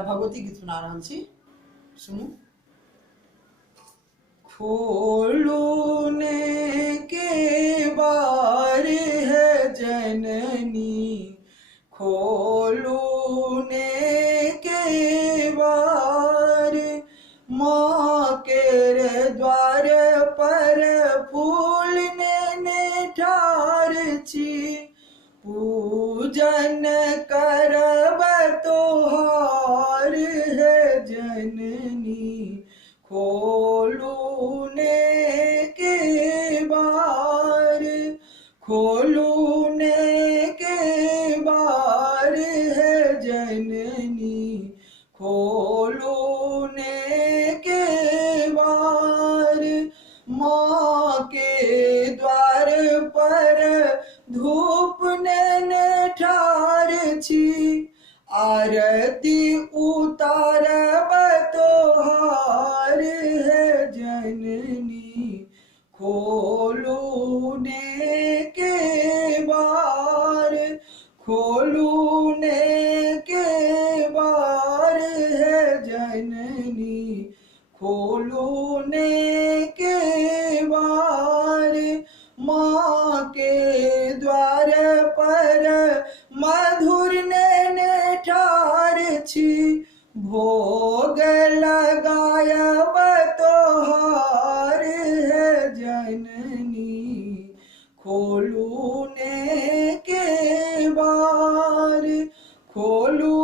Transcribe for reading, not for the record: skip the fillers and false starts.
एकटा भगवती गीत सुना रहल छी, सुनू। खोलू ने के बार है जननी, खोलू ने के बार, माँ के द्वार पर फूल ने ठार छी, पूजन करब तोहार है जननी, खोलू ने के बार, खोलू ने के बार है जननी, खोलू ने के बार, माँ के द्वार पर धूप ने ठार छी, आरती उतारब तोहार है जननी, खोलू ने के बार, खोलू ने के बार है जननी, खोलू ने के बार, माँ के द्वार पर मधुर ने ठार छी, भोग लगायब तोहार है जननी, खोलू ने के बार, खोलू